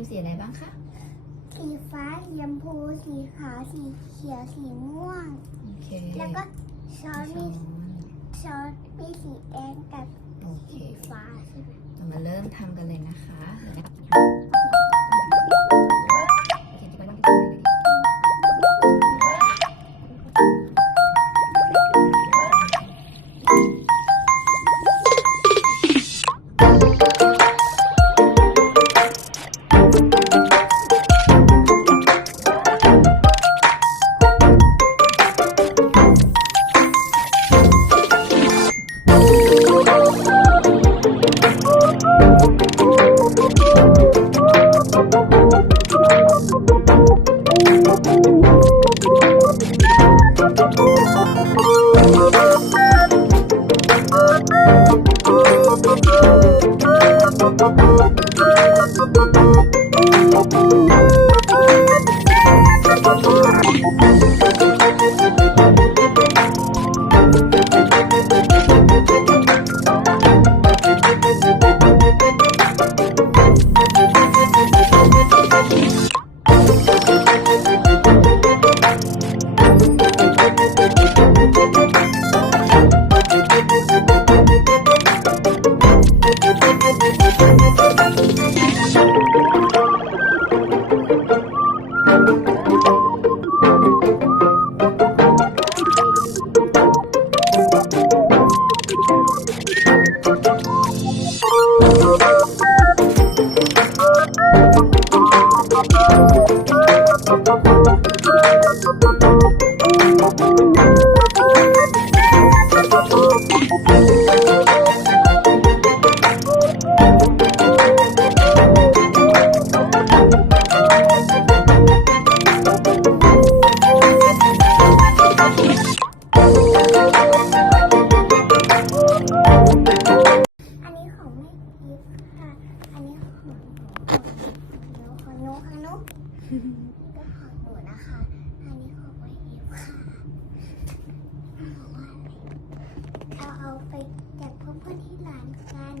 มสีอะไรบ้างคะสีฟ้าสีชมพูสีขาวสีเขียวสีม่วงโอเคแล้วก็ช้อนมีสีแดงกับสีฟ้าใช่ไหมเรามาเริ่มทำกันเลยนะคะก็ของหนูนะคะ อันนี้ของไว้เอฟค่ะบอกว่าเราเอาไปแจกเพื่อนๆที่ร้านกัน